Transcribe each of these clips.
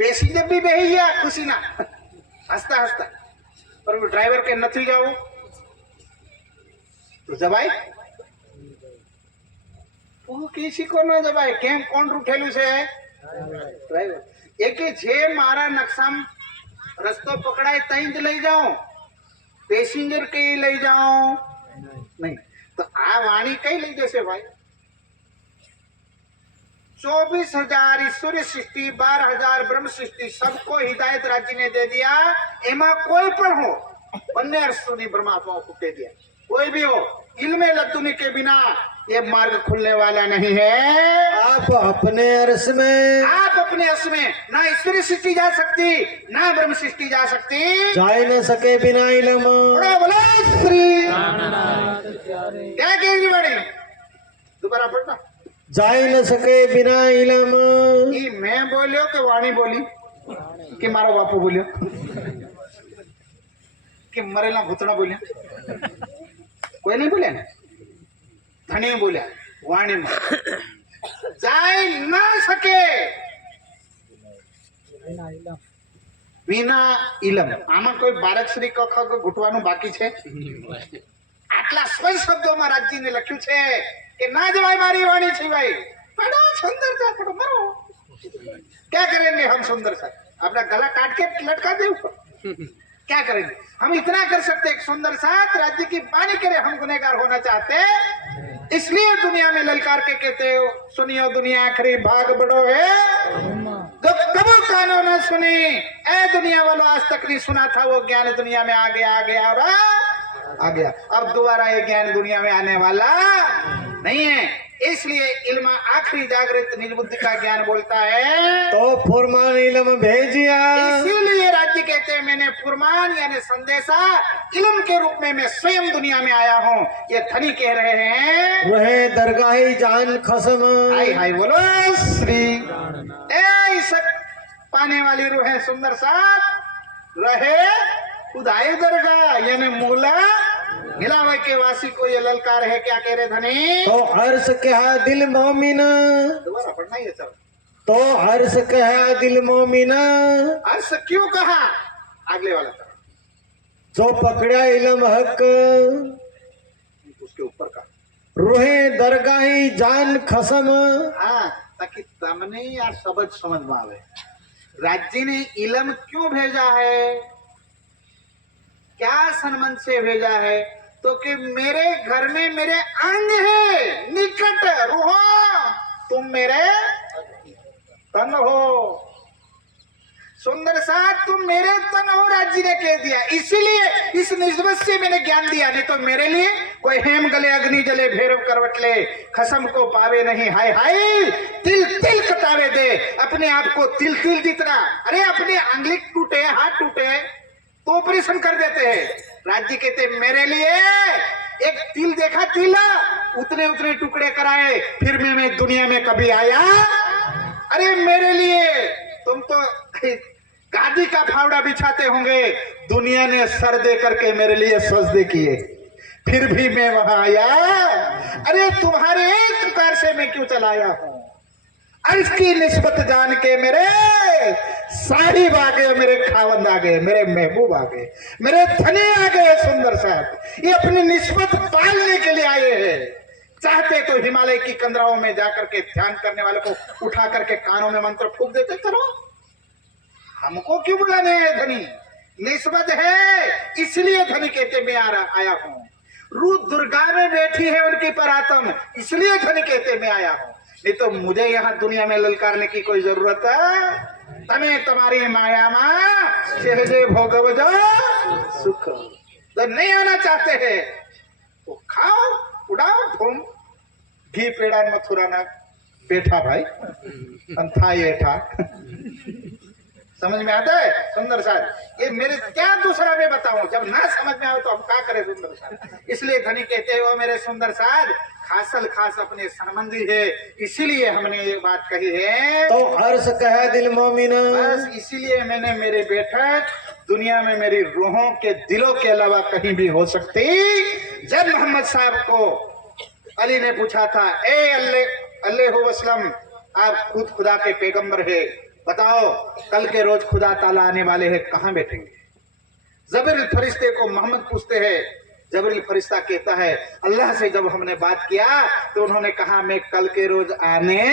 Passenger બી બેહી ગયા ખુશીના હસતા હસતા પર ડ્રાઈવર કે નથી જાવું તો જવાય કિસી કો ન જવાય કેમ કોણ રૂઠેલું છે ડ્રાઈવર એ કે જે મારા નકશામાં રસ્તો પકડાય તઈ જ લઈ જાઉં પેસેન્જર કઈ લઈ જાઉં નહીં તો આ વાણી કઈ લઈ જશે ભાઈ 24,000 ईश्वरीय सृष्टि 12,000 ब्रह्म सृष्टि सबको हिदायत राज्य ने दे दिया एमा कोई पर हो बन्ने अर्शों ब्रह्मात्माओं को दे दिया कोई भी हो इल्म लद्दुनी के बिना ये मार्ग खुलने वाला नहीं है आप अपने अर्श में ना ईश्वरीय सृष्टि जा सकती ना ब्रह्म सृष्टि जा सकती जा न सके बिना इल्म बोलो श्री क्या कह रही बड़ी दोबारा पढ़ना जा न सके बिना इल्म ये मैं बोलियो कि वाणी बोली कि मारो बापू बोलियो कि मरेला भूतड़ा बोलिया कोई नहीं बोलिया ना धनी बोलिया वाणी में जाए ना सके बिना इलम आमा कोई बारक श्री कख घूटવાનું બાકી છે આટલા સ્પષ્ટ શબ્દોમાં રાજજીને લખ્યું છે કે ના જવાય મારી વાણી છે ભાई बड़ा सुंदर सा फोटो मरो क्या करेंगे हम सुंदर सा अपना गला काट के लटका दे ऊपर क्या करेंगे हम इतना कर सकते एक सुंदर साथ राज्य की बानी करे हम गुनहगार होना चाहते इसलिए दुनिया में ललकार के कहते हो सुनियो दुनिया आखिरी भाग बड़ो है तो कबो कानो न सुनी ए दुनिया वालों आज तक नहीं सुना था वो ज्ञान दुनिया में आ गया और आ गया अब दोबारा ये ज्ञान दुनिया में आने वाला नहीं है इसलिए इल्म आखिरी जागृत निज बुद्धि का ज्ञान बोलता है तो फुरमान इल्म भेजिया इसीलिए राज्य कहते हैं मैंने फुरमान यानी संदेशा इल्म के रूप में मैं स्वयं दुनिया में आया हूँ ये धनी कह रहे हैं वह दरगाही जान खसम हाय हाय बोलो श्री ऐसा पाने वाली रूह है सुंदर साथ रहे खुदाई दरगाह यानी मूला मिलावे के वासी को ये ललकार है क्या कह रहे धनी तो अर्श कहा दिल मोमिन दोबारा पढ़ना ही है सब तो अर्श कहा दिल मोमिन अर्श क्यों कहा अगले वाला तरफ जो पकड़ा इल्म हक उसके ऊपर का रूहे दरगाही जान खसम हाँ ताकि तमने यार शब्द समझ में आवे राज्य ने इल्म क्यों भेजा है क्या संबंध से भेजा है तो कि मेरे घर में मेरे अंग है निकट रूह तुम मेरे तन हो सुंदर साथ तुम मेरे तन हो राज्य ने कह दिया इसीलिए इस निस्बत से मैंने ज्ञान दिया नहीं तो मेरे लिए कोई हेम गले अग्नि जले भैरव करवट ले खसम को पावे नहीं हाय हाय तिल तिल कटावे दे अपने आप को तिल तिल जितना अरे अपने अंगली टूटे हाथ टूटे तो ऑपरेशन कर देते हैं राज्य कहते मेरे लिए एक तिल देखा तिल उतने उतने टुकड़े कराए फिर मैं दुनिया में कभी आया अरे मेरे लिए तुम तो गादी का फावड़ा बिछाते होंगे दुनिया ने सर दे करके मेरे लिए सजदे किए फिर भी मैं वहां आया अरे तुम्हारे एक पुकार से मैं क्यों चलाया हूं अर्श की निस्बत जान के मेरे साहिब आ गए मेरे खावंद आ गए मेरे महबूब आ गए मेरे धनी आ गए सुंदर साथ ये अपनी निस्बत पालने के लिए आए हैं चाहते तो हिमालय की कंदराओं में जाकर के ध्यान करने वाले को उठा करके कानों में मंत्र फूंक देते चलो हमको क्यों बुलाने हैं धनी निस्बत है इसलिए धनी कहते मैं आया हूँ रूप दुर्गा में बैठी है उनकी परात्म इसलिए धनी कहते मैं आया हूँ नहीं तो मुझे यहाँ दुनिया में ललकारने की कोई जरूरत है तमें तुम्हारी माया माँ सहजे भोगव जो सुख तो नहीं आना चाहते हैं तो खाओ उड़ाओ धूम घी पेड़ा मथुरा ना बैठा भाई था ये था समझ में आता है सुंदर साथ ये मेरे क्या दूसरा मैं बताऊं जब ना समझ में आवे तो हम क्या करें सुंदर साथ इसलिए धनी कहते हो मेरे सुंदर साथ खासल खास अपने संबंधी है इसीलिए हमने ये बात कही है तो अर्श कहा दिल मोमिन बस इसीलिए मैंने मेरे बैठक दुनिया में मेरी रूहों के दिलों के अलावा कहीं भी हो सकती जब मोहम्मद साहब को अली ने पूछा था ए अल्लाह वसलम आप खुद खुदा के पैगंबर है बताओ कल के रोज खुदा ताला आने वाले हैं, कहाँ बैठेंगे? जबरील फरिश्ते को मोहम्मद पूछते हैं, जबरील फरिश्ता कहता है अल्लाह से जब हमने बात किया तो उन्होंने कहा मैं कल के रोज आने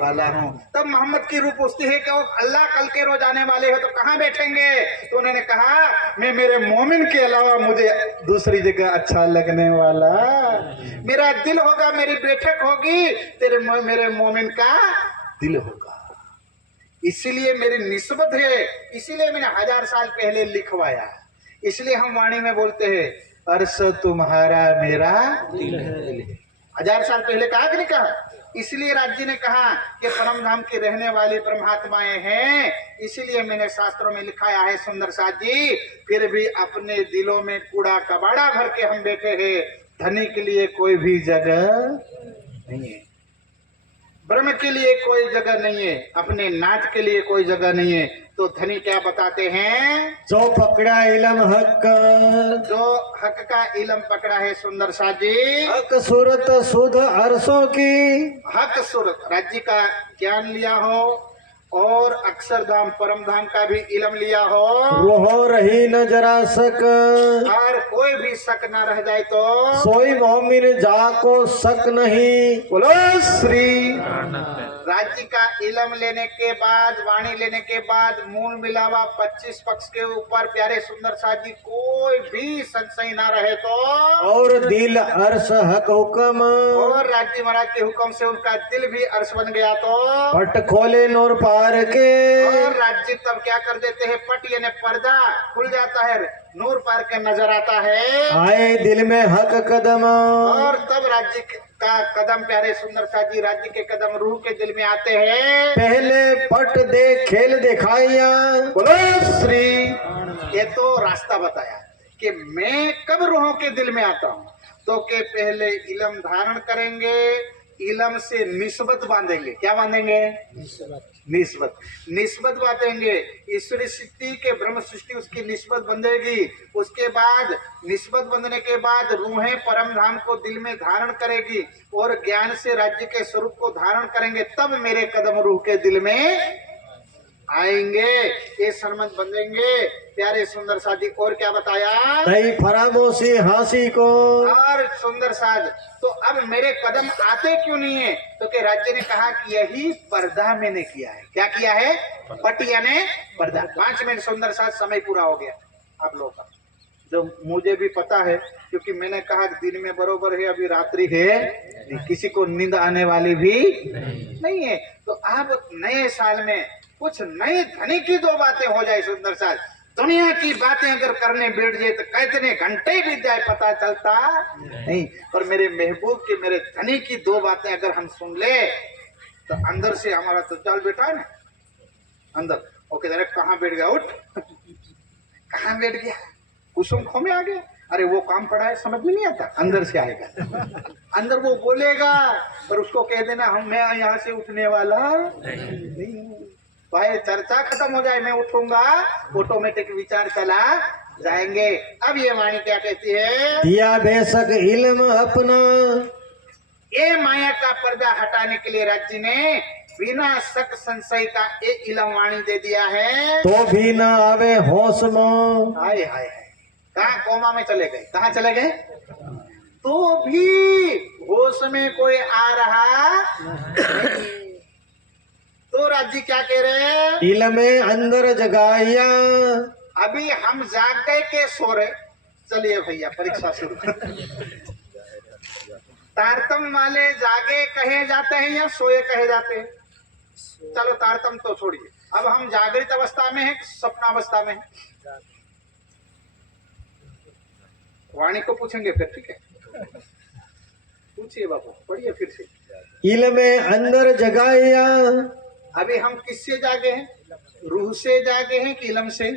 वाला हूँ। तब मोहम्मद की रूह पूछती है कि अल्लाह कल के रोज आने वाले हो तो कहाँ बैठेंगे? तो उन्होंने कहा मैं मेरे मोमिन के अलावा मुझे दूसरी जगह अच्छा लगने वाला, मेरा दिल होगा, मेरी बैठक होगी, मेरे मोमिन का दिल होगा, इसीलिए मेरी निस्बत है, इसीलिए मैंने 1000 साल पहले लिखवाया। इसलिए हम वाणी में बोलते हैं अर्श तुम्हारा मेरा दिल है। 1000 साल पहले कहा कि नहीं कहा? इसलिए राज्य ने कहा कि परम धाम की रहने वाली ब्रह्मात्माएं हैं, इसीलिए मैंने शास्त्रों में लिखाया है सुंदर साथ जी, फिर भी अपने दिलों में कूड़ा कबाड़ा भर के हम बैठे हैं, धनी के लिए कोई भी जगह नहीं है, ब्रह्म के लिए कोई जगह नहीं है, अपने नाच के लिए कोई जगह नहीं है। तो धनी क्या बताते हैं? जो पकड़ा इलम हक, जो हक का इलम पकड़ा है सुंदर सा जी, हक सूरत सुध अरसों की, हक सूरत राज्य का ज्ञान लिया हो और अक्षरधाम परम धाम का भी इलम लिया हो, रोहो रही न जरा सक, और कोई भी शक न रह जाए तो सोई मोमिन जाको शक नहीं। बोलो श्री। राज्य का इलम लेने के बाद, वाणी लेने के बाद, मूल मिलावा 25 पक्ष के ऊपर प्यारे सुंदर साथ जी कोई भी संशय ना रहे तो, और दिल अर्श हक हुक्म, और राज्य महाराज के हुक्म से उनका दिल भी अर्श बन गया तो, पट खोले नूर पार के, और राज्य तब क्या कर देते हैं? पट यानी पर्दा खुल जाता है, नूर पार के नजर आता है, आए दिल में हक कदम, और तब राज्य का कदम प्यारे सुंदर सा जी, राज्य के कदम रूह के दिल में आते हैं। पहले पट दे खेल दिखाइया, बोलो श्री। ये तो रास्ता बताया कि मैं कब रूहों के दिल में आता हूँ, तो के पहले इलम धारण करेंगे, इलम से निस्बत बांधेंगे। क्या बांधेंगे? निस्बत बांधेंगे। ईश्वरी सृष्टि के ब्रह्म सृष्टि उसकी निस्बत बंधेगी। उसके बाद निस्बत बंधने के बाद रूहें परम धाम को दिल में धारण करेगी और ज्ञान से राज्य के स्वरूप को धारण करेंगे, तब मेरे कदम रूह के दिल में आएंगे, ये सरमत बंधेंगे प्यारे सुंदर साथी। और क्या बताया? दही फरामोशी हंसी को, और सुंदर साज तो अब मेरे कदम आते क्यों नहीं है? तो के राज्य ने कहा कि यही पर्दा मैंने किया है। क्या किया है? पटिया ने पर्दा। 5 मिनट सुंदर साज, समय पूरा हो गया आप लोगों का, जो मुझे भी पता है, क्योंकि मैंने कहा दिन में बरोबर है, अभी रात्रि है, किसी को नींद आने वाली भी नहीं है। तो अब नए साल में कुछ नई धनी की 2 बातें हो जाए सुंदर साज। दुनिया की बातें अगर करने बैठ जाए तो कितने घंटे बीत जाए पता चलता नहीं, पर मेरे महबूब की, मेरे धनी की 2 बातें अगर हम सुन ले तो अंदर से हमारा तो चाल बैठा है ना अंदर, ओके जरा कहाँ बैठ गया, उठ कहाँ बैठ गया, कुसुम खो में आ गया, अरे वो काम पड़ा है, समझ में नहीं आता, अंदर से आएगा, अंदर वो बोलेगा, पर उसको कह देना हम मैं यहाँ से उठने वाला नहीं। भाई चर्चा खत्म हो जाए, मैं उठूंगा, ऑटोमेटिक विचार चला जाएंगे। अब ये वाणी क्या कहती है? दिया बेशक इल्म अपना, ये माया का पर्दा हटाने के लिए राज्य ने बिना शक संशय का ये इलम वाणी दे दिया है, तो भी न आवे होश में। हाय हाय हाय, कहाँ कोमा में चले गए, कहाँ चले गए? तो भी होश में कोई आ रहा तो राज्य क्या कह रहे हैं? इल्म अंदर जगाया, अभी हम जाग गए के सो रहे। चलिए भैया परीक्षा शुरू। तारतम वाले जागे कहे जाते हैं या सोए कहे जाते हैं? चलो तारतम तो छोड़िए, अब हम जागृत अवस्था में हैं, सपनावस्था में हैं? वाणी को पूछेंगे फिर, ठीक है? पूछिए बाबू, पढ़िए फिर से। इल्म अंदर जगाया, अभी हम किससे जागे हैं? रूह से जागे हैं कि इलम से?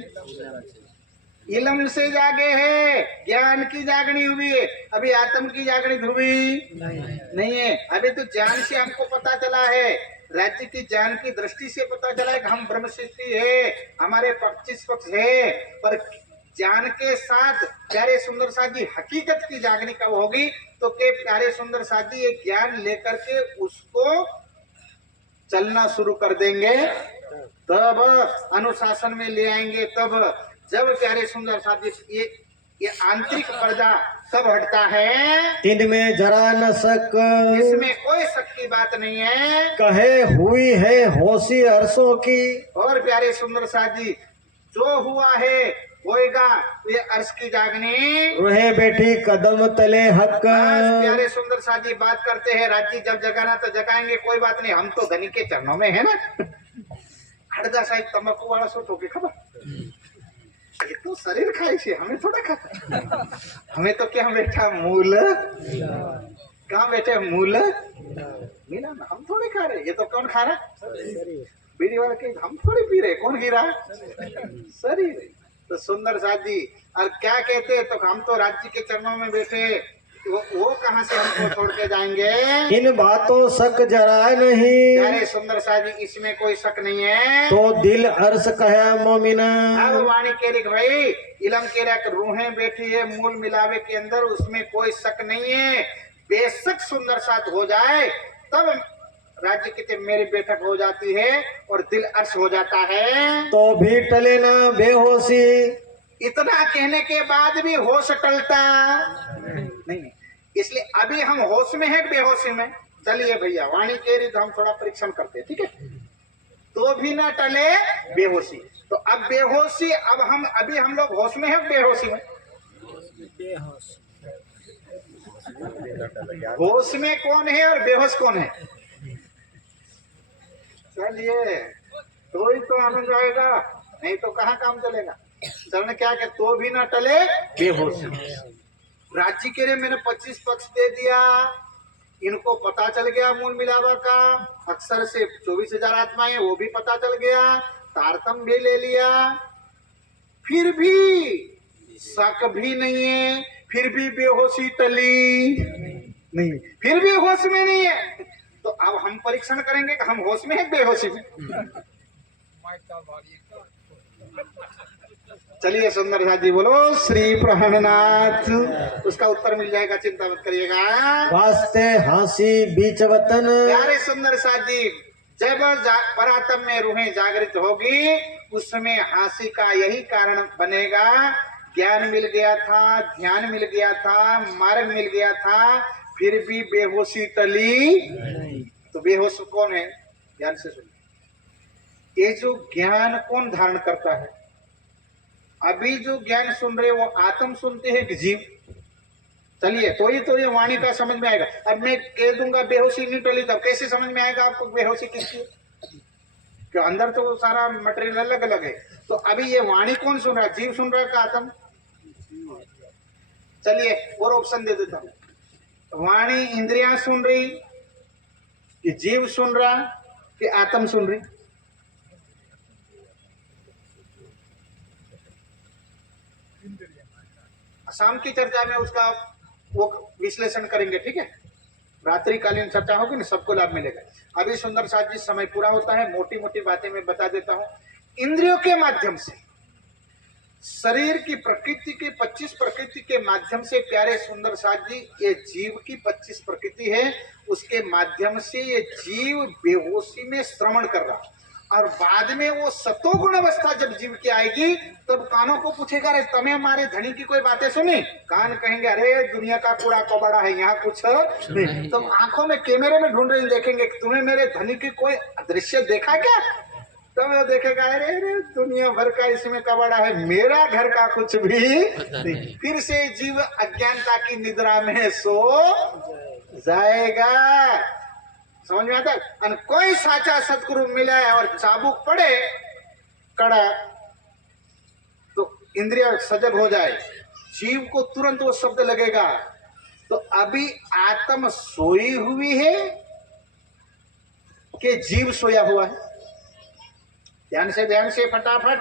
इलम से जागे हैं, ज्ञान की जागनी हुई है। अभी आत्म की जागनी हुई नहीं है। अभी तो ज्ञान से हमको पता चला है, राज्य की ज्ञान की दृष्टि से पता चला है कि हम ब्रह्म सृष्टि है, हमारे 25 पक्ष है, पर ज्ञान के साथ प्यारे सुंदर साथ जी हकीकत की जागनी कब होगी? तो के प्यारे सुंदर साथ जी ये ज्ञान लेकर के उसको चलना शुरू कर देंगे तब अनुशासन में ले आएंगे, तब जब प्यारे सुंदर साथी ये आंतरिक पर्दा तब हटता है, इनमें जरा न शक, इसमें कोई शक की बात नहीं है। कहे हुई है होशी हर्षों की, और प्यारे सुंदर साथ जी जो हुआ है होएगा, ये अर्श की जागनी रहे बैठी कदम तले हक। बस प्यारे सुंदर साथ जी बात करते हैं, राज्य जब जगाना तो जगाएंगे, कोई बात नहीं, हम तो धनी के चरणों में है ना। हरदा साहिब तंबाकू वाला सो ठोके खबर, ये तो शरीर खाए से हमें थोड़ा खाता, हमें तो क्या बेटा मूल, कहाँ बैठे मूल मिला ना, हम थोड़े खा रहे, ये तो कौन खा रहा, बीड़ी वाला के हम थोड़ी पी रहे, कौन गिरा शरीर। तो सुंदर साथ जी और क्या कहते हैं, तो हम तो राज्य के चरणों में बैठे, वो कहाँ से हमको छोड़ के जाएंगे। इन बातों शक जरा नहीं, अरे सुंदर साथ जी इसमें कोई शक नहीं है। तो दिल अर्श कहे मोमिना। अब वाणी कह रही भाई इलम कह रहा रूहें बैठी है मूल मिलावे के अंदर, उसमें कोई शक नहीं है। बेशक सुंदर साथ हो जाए तब राज्य की मेरी बैठक हो जाती है और दिल अर्श हो जाता है। तो भी टले ना बेहोशी, इतना कहने के बाद भी होश टलता नहीं, इसलिए अभी हम होश में है बेहोशी में। चलिए भैया वाणी कह रही तो हम थोड़ा परीक्षण करते हैं, ठीक है, तो भी ना टले बेहोशी। तो अब बेहोशी, अब हम अभी हम लोग होश में है बेहोशी में, होश में कौन है और बेहोश कौन है। चलिए तो ही तो आनंद आएगा, नहीं तो कहाँ काम चलेगा। चरण क्या के तो भी ना टले बेहोशी। राज्य के लिए मैंने 25 पक्ष दे दिया, इनको पता चल गया मूल मिलावा का, अक्सर से 24,000 आत्माएं वो भी पता चल गया, तारतम भी ले लिया, फिर भी शक भी नहीं है, फिर भी बेहोशी टली नहीं, फिर भी होश में नहीं है। तो अब हम परीक्षण करेंगे कि हम होश में है बेहोशी में। चलिए सुंदर साथ जी बोलो श्री प्रहणनाथ, उसका उत्तर मिल जाएगा, चिंता मत करिएगा। वास्ते हंसी बीच वतन, प्यारे सुंदर साथ जी जब परातम में रूहें जागृत होगी उसमें हंसी का यही कारण बनेगा। ज्ञान मिल गया था, ध्यान मिल गया था, मार्ग मिल गया था, फिर भी बेहोशी टली। तो बेहोश कौन है, ध्यान से सुनिए। ये जो ज्ञान कौन धारण करता है, अभी जो ज्ञान सुन रहे वो आत्म सुनते हैं कि जीव। चलिए तो ये वाणी का समझ में आएगा। अब मैं कह दूंगा बेहोशी नहीं टली, तब कैसे समझ में आएगा आपको बेहोशी किसकी है, क्यों अंदर तो सारा मटेरियल अलग अलग है। तो अभी ये वाणी कौन सुन रहा है, जीव सुन रहा है का आत्म। चलिए और ऑप्शन दे देता हूं, वाणी इंद्रियां सुन रही कि जीव सुन रहा कि आत्म सुन रही। शाम की चर्चा में उसका वो विश्लेषण करेंगे, ठीक है, रात्रिकालीन चर्चा होगी ना, सबको लाभ मिलेगा। अभी सुंदर साथ जी समय पूरा होता है, मोटी मोटी बातें मैं बता देता हूं। इंद्रियों के माध्यम से शरीर की प्रकृति की 25 प्रकृति के माध्यम से प्यारे सुंदर साथ जी ये जीव की 25 प्रकृति है, उसके माध्यम से ये जीव बेहोशी में श्रवण कर रहा, और बाद में वो सतोगुण अवस्था जब जीव की आएगी तब कानों को पूछेगा अरे तुम्हें हमारे धनी की कोई बातें सुनी, कान कहेंगे अरे दुनिया का कूड़ा कबाड़ा है यहाँ कुछ नहीं। तुम आंखों में कैमरे में ढूंढ रहे देखेंगे तुम्हें मेरे धनी की कोई दृश्य देखा क्या, तब वो देखेगा अरे दुनिया भर का इसमें कबाड़ा है, मेरा घर का कुछ भी नहीं। फिर से जीव अज्ञानता की निद्रा में सो जाएगा। समझ में आता है। कोई साचा सतगुरु मिले और चाबुक पड़े कड़ा तो इंद्रिय सजग हो जाए, जीव को तुरंत वो शब्द लगेगा। तो अभी आत्म सोई हुई है कि जीव सोया हुआ है, ध्यान से फटाफट।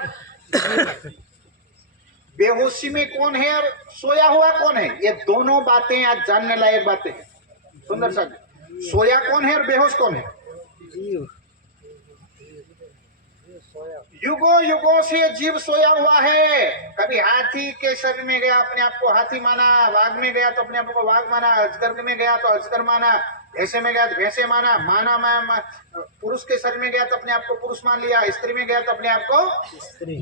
बेहोशी में कौन है और सोया हुआ कौन है, ये दोनों बातें आज जानने लायक बातें हैं। सुंदर सा सोया कौन है और बेहोश कौन है। युगों युगों से जीव सोया हुआ है। कभी हाथी के शरीर में गया अपने आप को हाथी माना, बाघ में गया तो अपने आप को बाघ माना, अजगर में गया तो अजगर माना, भैंसे में गया तो भैंसे माना, मैं पुरुष के शरीर में गया तो अपने आप को पुरुष मान लिया, स्त्री में गया तो अपने आप को स्त्री।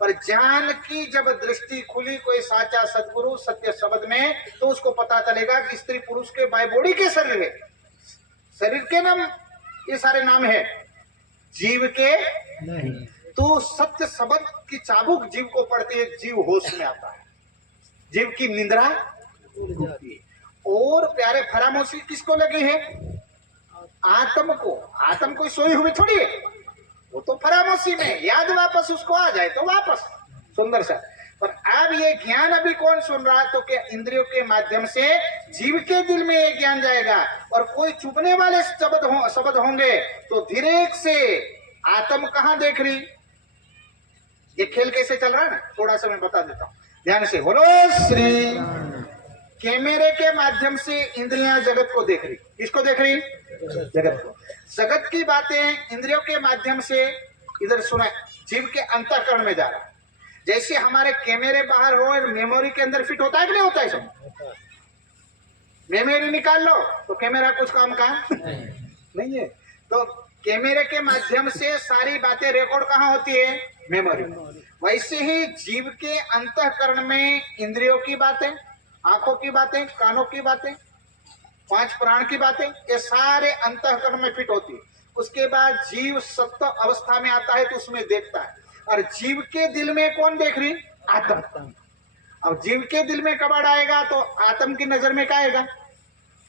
पर ज्ञान की जब दृष्टि खुली कोई साचा सदगुरु सत्य शब्द में, तो उसको पता चलेगा कि स्त्री पुरुष के बाय बॉडी के शरीर है, शरीर के नाम ये सारे नाम है, जीव के नहीं। तो सत्य शब्द की चाबुक जीव को पड़ती है, जीव होश में आता है, जीव की निंद्रा होती है। और प्यारे फरामोशी किसको लगी है? आत्म को। आत्म कोई सोई हुई थोड़ी है, वो तो फरामोशी में याद वापस उसको आ जाए तो वापस सुंदर सा। पर अब ये ज्ञान अभी कौन सुन रहा है? तो क्या इंद्रियों के माध्यम से जीव के दिल में ये ज्ञान जाएगा, और कोई चुभने वाले शब्द होंगे तो धीरे से आत्म कहां देख रही। ये खेल कैसे चल रहा है ना, थोड़ा सा मैं बता देता हूं ध्यान से। बोलो श्री। कैमरे के माध्यम से इंद्रियां जगत को देख रही। किसको देख रही? जगत को। जगत की बातें इंद्रियों के माध्यम से इधर सुना, जीव के अंतःकरण में जा रहा है। जैसे हमारे कैमरे बाहर हो और मेमोरी के अंदर फिट होता है कि नहीं होता है? सब मेमोरी निकाल लो तो कैमरा कुछ काम का नहीं है। तो कैमरे के माध्यम से सारी बातें रिकॉर्ड कहाँ होती है? मेमोरी। वैसे ही जीव के अंतःकरण में इंद्रियों की बातें, आंखों की बातें, कानों की बातें, पांच प्राण की बातें, ये सारे अंतःकरण में फिट होती है। उसके बाद जीव सत्व अवस्था में आता है तो उसमें देखता है। और जीव के दिल में कौन देख रही? आत्म। अब जीव के दिल में कबाड़ आएगा तो आत्म की नजर में क्या आएगा?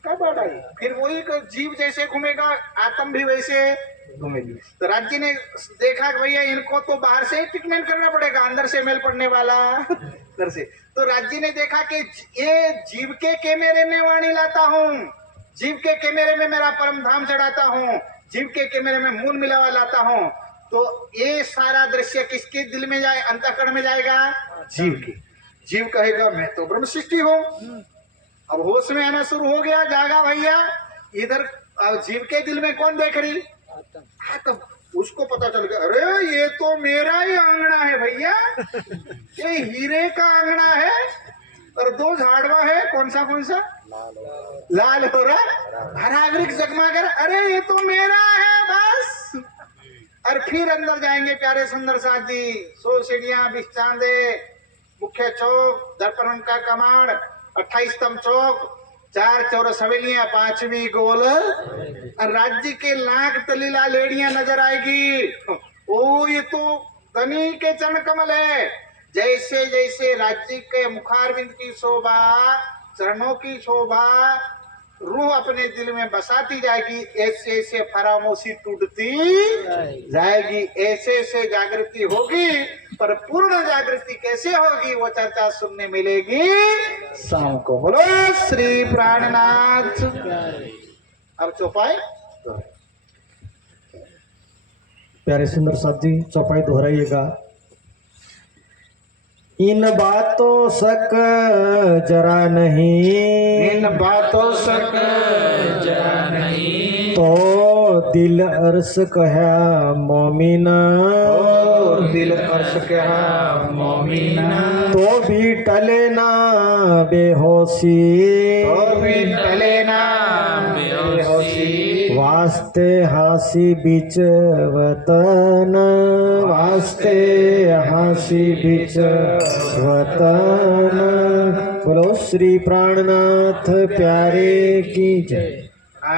कबाड़ आएगा। फिर वही जीव जैसे घूमेगा आत्म भी वैसे घूमेगी। तो राज्य ने देखा कि भैया इनको तो बाहर से ही ट्रीटमेंट करना पड़ेगा, अंदर से मेल पड़ने वाला अंदर से। तो राज्य ने देखा कि ये जीव के कैमरे में वाणी लाता हूँ, जीव के कैमरे में मेरा परम धाम चढ़ाता हूँ, जीव के कैमरे में मूल मिलावा लाता हूँ। तो ये सारा दृश्य किसके दिल में जाए? अंतःकरण में जाएगा जीव के। जीव कहेगा मैं तो ब्रह्म सृष्टि हूँ। अब होश में आना शुरू हो गया, जागा भैया। इधर जीव के दिल में कौन देख रही? आत्म। उसको पता चल गया, अरे ये तो मेरा ही आंगना है भैया, ये हीरे का आंगना है और दो झाड़वा है, कौन सा लाल हो रहा, हरा वृक्ष जगमगा, अरे ये तो मेरा है बस। और फिर अंदर जाएंगे प्यारे सुंदर साथ जी। 100 सीढ़ियां, 20 चांदे, मुख्य चौक, दर्पण का कमाड़, 28 स्तंभ चौक, 4 चौरस हवेलियां, 5वीं गोल राज्य के लाख तलीला लेड़ियां नजर आएगी। ओ ये तो धनी के चरण कमल है। जैसे जैसे राज्य के मुखारविंद की शोभा, चरणों की शोभा रूह अपने दिल में बसाती जाएगी, ऐसे ऐसे फरामोशी टूटती जाएगी, ऐसे ऐसे जागृति होगी। पर पूर्ण जागृति कैसे होगी वो चर्चा सुनने मिलेगी शाम को। बोलो श्री प्राणनाथ। अब चौपाई प्यारे सुंदर साथ जी चौपाई दोहराइएगा। इन बातों शक जरा नहीं, इन बातों शक जरा नहीं, तो दिल अर्श कहा मोमिना, तो दिल अर्श कहा मोमिना, तो भी टले ना बेहोशी, तो भी टले ना बेहोशी, वास्ते हासी बीच वतन, वास्ते हासी बीच वतन। बोलो श्री प्राणनाथ प्यारे की जय।